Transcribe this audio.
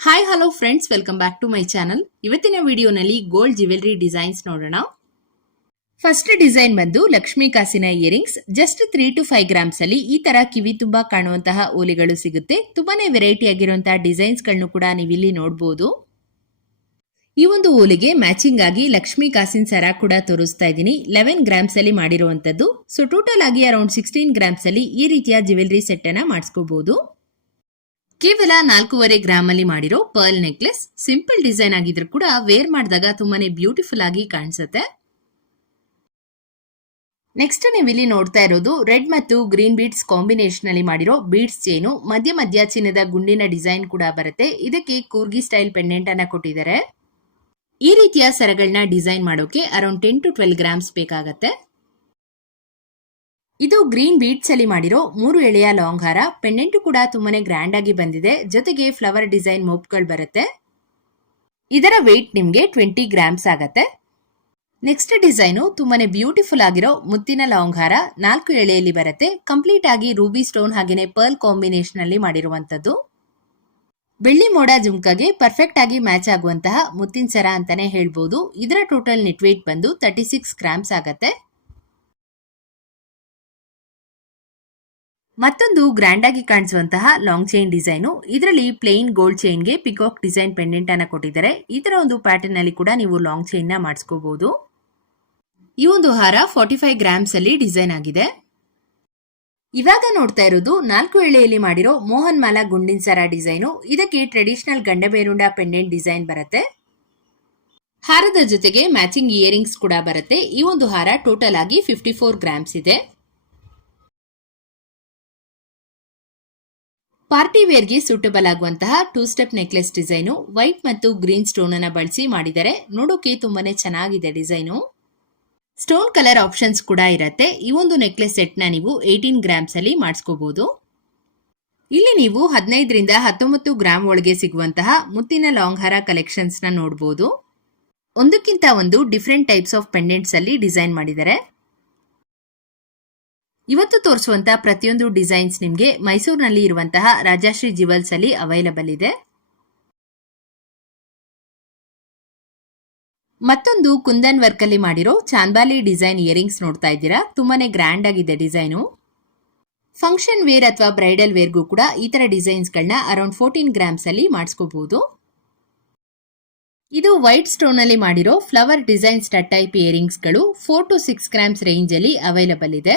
Hi hello friends welcome back to my channel ಇವತ್ತಿನ ವಿಡಿಯೋನಲ್ಲಿ gold jewellery designs ನೋಡೋಣ. First design ಬಂದು Lakshmi ಕಾಸಿನ earrings just three to five grams ಅಲ್ಲಿ ಈ ತರ ಕಿವಿ ತುಂಬಾ ಕಾಣುವಂತಹ ಓಲೆಗಳು ಸಿಗುತ್ತೆ. ತುಂಬಾನೇ ವೆರೈಟಿ ಆಗಿರುವಂತಹ ಡಿಸೈನ್ಸ್ಗಳನ್ನು ಕೂಡ ನೀವಿಲ್ಲಿ ನೋಡಬಹುದು ಈ ಒಂದು ಓಲೆಗೆ ಮ್ಯಾಚಿಂಗ್ ಆಗಿ ಲಕ್ಷ್ಮೀ ಕಾಸಿನ ಸರ ಕೂಡ ತೋರಿಸ್ತಾ ಇದ್ದೀನಿ. ಲೆವೆನ್ ಗ್ರಾಮ್ಸ್ ಅಲ್ಲಿ ಮಾಡಿರುವಂತದ್ದು ಸೊ ಟೋಟಲ್ ಆಗಿ ಅರೌಂಡ್ ಸಿಕ್ಸ್ಟೀನ್ ಗ್ರಾಮ್ಸ್ ಅಲ್ಲಿ ಈ ರೀತಿಯ ಜ್ಯುವೆಲ್ರಿ ಸೆಟ್ ಅನ್ನ ಮಾಡಿಸ್ಕೋಬಹುದು ಕೇವಲ ನಾಲ್ಕೂವರೆ ಗ್ರಾಮ್ ಅಲ್ಲಿ ಮಾಡಿರೋ ಪರ್ಲ್ ನೆಕ್ಲೆಸ್, ಸಿಂಪಲ್ ಡಿಸೈನ್ ಆಗಿದ್ರು ಕೂಡ ವೇರ್ ಮಾಡಿದಾಗ ತುಂಬಾನೇ ಬ್ಯೂಟಿಫುಲ್ ಆಗಿ ಕಾಣಿಸುತ್ತೆ. ನೆಕ್ಸ್ಟ್ ನೀವು ಇಲ್ಲಿ ನೋಡ್ತಾ ಇರೋದು ರೆಡ್ ಮತ್ತು ಗ್ರೀನ್ ಬೀಡ್ಸ್ ಕಾಂಬಿನೇಷನ್ ಅಲ್ಲಿ ಮಾಡಿರೋ ಬೀಡ್ಸ್ ಚೇನು. ಮಧ್ಯ ಮಧ್ಯ ಚಿನ್ನದ ಗುಂಡಿನ ಡಿಸೈನ್ ಕೂಡ ಬರುತ್ತೆ. ಇದಕ್ಕೆ ಕೂರ್ಗಿ ಸ್ಟೈಲ್ ಪೆಂಡೆಂಟ್ ಅನ್ನ ಕೊಟ್ಟಿದ್ದಾರೆ. ಈ ರೀತಿಯ ಸರಗಳನ್ನ ಡಿಸೈನ್ ಮಾಡೋಕೆ around ten to twelve grams ಬೇಕಾಗತ್ತೆ. ಇದು ಗ್ರೀನ್ ಬೀಟ್ಸ್ ಅಲ್ಲಿ ಮಾಡಿರೋ ಮೂರು ಎಳೆಯ ಲಾಂಗ್ ಹಾರ ಪೆಂಡೆಂಟು ಕೂಡ ತುಂಬಾನೇ ಗ್ರ್ಯಾಂಡ್ ಆಗಿ ಬಂದಿದೆ. ಜೊತೆಗೆ ಫ್ಲವರ್ ಡಿಸೈನ್ ಮೋಪ್ಗಳು ಬರುತ್ತೆ. ಇದರ ವೆಯ್ಟ್ ನಿಮ್ಗೆ ಟ್ವೆಂಟಿ ಗ್ರಾಮ್ಸ್ ಆಗತ್ತೆ. ನೆಕ್ಸ್ಟ್ ಡಿಸೈನು ತುಂಬಾನೇ ಬ್ಯೂಟಿಫುಲ್ ಆಗಿರೋ ಮುತ್ತಿನ ಲಾಂಗ್ ಹಾರ ನಾಲ್ಕು ಎಳೆಯಲ್ಲಿ ಬರುತ್ತೆ. ಕಂಪ್ಲೀಟ್ ಆಗಿ ರೂಬಿ ಸ್ಟೋನ್ ಹಾಗೇನೆ ಪರ್ಲ್ ಕಾಂಬಿನೇಷನ್ ಅಲ್ಲಿ ಮಾಡಿರುವಂತದ್ದು ಬೆಳ್ಳಿ ಮೋಡ ಜುಮ್ಕಾಗೆ ಪರ್ಫೆಕ್ಟ್ ಆಗಿ ಮ್ಯಾಚ್ ಆಗುವಂತಹ ಮುತ್ತಿನ ಸರ ಅಂತಾನೆ ಹೇಳ್ಬೋದು. ಇದರ ಟೋಟಲ್ ನೆಟ್ ವೇಟ್ ಬಂದು ತರ್ಟಿ ಸಿಕ್ಸ್ ಗ್ರಾಮ್ಸ್ ಆಗತ್ತೆ. ಮತ್ತೊಂದು ಗ್ರ್ಯಾಂಡ್ ಆಗಿ ಕಾಣಿಸುವಂತಹ ಲಾಂಗ್ ಚೈನ್ ಡಿಸೈನು ಇದರಲ್ಲಿ ಪ್ಲೇನ್ ಗೋಲ್ಡ್ ಚೈನ್ಗೆ ಪಿಕಾಕ್ ಡಿಸೈನ್ ಪೆಂಡೆಂಟ್ ಅನ್ನ ಕೊಟ್ಟಿದ್ದಾರೆ. ತರ ಒಂದು ಪ್ಯಾಟರ್ನ್ ಅಲ್ಲಿ ಕೂಡ ನೀವು ಲಾಂಗ್ ಚೈನ್ನ ಮಾಡಿಸ್ಕೋಬಹುದು ಈ ಒಂದು ಹಾರ ಫಾರ್ಟಿ ಫೈವ್ ಗ್ರಾಮ್ಸ್ ಅಲ್ಲಿ ಡಿಸೈನ್ ಆಗಿದೆ. ಇವಾಗ ನೋಡ್ತಾ ಇರೋದು ನಾಲ್ಕು ಎಳೆಯಲ್ಲಿ ಮಾಡಿರೋ ಮೋಹನ್ ಮಾಲಾ ಗುಂಡಿನ ಸರ ಡಿಸೈನು ಇದಕ್ಕೆ ಟ್ರೆಡಿಷನಲ್ ಗಂಡಬೇರುಂಡ ಪೆಂಡೆಂಟ್ ಡಿಸೈನ್ ಬರುತ್ತೆ. ಹಾರದ ಜೊತೆಗೆ ಮ್ಯಾಚಿಂಗ್ ಇಯರಿಂಗ್ಸ್ ಕೂಡ ಬರುತ್ತೆ. ಈ ಒಂದು ಹಾರ ಟೋಟಲ್ ಆಗಿ ಫಿಫ್ಟಿ ಫೋರ್ ಗ್ರಾಮ್ಸ್ ಇದೆ. ಪಾರ್ಟಿ ವೇರ್ಗೆ ಸೂಟಬಲ್ ಆಗುವಂತಹ two step necklace design white ಮತ್ತು ಗ್ರೀನ್ ಸ್ಟೋನ್ ಅನ್ನ ಬಳಸಿ ಮಾಡಿದರೆ ನೋಡೋಕೆ ತುಂಬಾನೇ ಚೆನ್ನಾಗಿದೆ ಡಿಸೈನು. ಸ್ಟೋನ್ ಕಲರ್ ಆಪ್ಷನ್ಸ್ ಕೂಡ ಇರುತ್ತೆ. ಈ ಒಂದು ನೆಕ್ಲೆಸ್ ಸೆಟ್ನ ನೀವು ಏಯ್ಟೀನ್ ಗ್ರಾಮ್ಸ್ ಅಲ್ಲಿ ಮಾಡಿಸ್ಕೋಬಹುದು ಇಲ್ಲಿ ನೀವು ಹದಿನೈದರಿಂದ ಹತ್ತೊಂಬತ್ತು ಗ್ರಾಮ್ ಒಳಗೆ ಸಿಗುವಂತಹ ಮುತ್ತಿನ ಲಾಂಗ್ ಹಾರ ಕಲೆಕ್ಷನ್ಸ್ನ ನೋಡಬಹುದು ಒಂದಕ್ಕಿಂತ ಒಂದು ಡಿಫ್ರೆಂಟ್ ಟೈಪ್ಸ್ ಆಫ್ ಪೆಂಡೆಂಟ್ಸ್ ಅಲ್ಲಿ ಡಿಸೈನ್ ಮಾಡಿದ್ದಾರೆ ಇವತ್ತು ತೋರಿಸುವಂತಹ ಪ್ರತಿಯೊಂದು ಡಿಸೈನ್ಸ್ ನಿಮಗೆ ಮೈಸೂರಿನಲ್ಲಿ ಇರುವಂತಹ ರಾಜಾಶ್ರೀ ಜಿವಲ್ಸ್ ಅಲ್ಲಿ ಅವೈಲಬಲ್ ಇದೆ. ಮತ್ತೊಂದು ಕುಂದನ್ ವರ್ಕ್ ಅಲ್ಲಿ ಮಾಡಿರೋ ಚಾಂದಾಲಿ ಡಿಸೈನ್ ಇಯರಿಂಗ್ಸ್ ನೋಡ್ತಾ ಇದ್ದೀರಾ? ತುಂಬಾನೇ ಗ್ರ್ಯಾಂಡ್ ಆಗಿದೆ ಡಿಸೈನು. ಫಂಕ್ಷನ್ ವೇರ್ ಅಥವಾ ಬ್ರೈಡಲ್ ವೇರ್ಗೂ ಕೂಡ ಈ ತರ ಡಿಸೈನ್ಸ್ ಗಳನ್ನ ಅರೌಂಡ್ ಫೋರ್ಟೀನ್ ಗ್ರಾಮ್ಸ್ ಅಲ್ಲಿ ಮಾಡಿಸ್ಕೋಬಹುದು ಇದು ವೈಟ್ ಸ್ಟೋನ್ ಅಲ್ಲಿ ಮಾಡಿರೋ flower design stud type ಇಯರಿಂಗ್ಸ್ಗಳು four to six grams range ಅಲ್ಲಿ ಅವೈಲಬಲ್ ಇದೆ.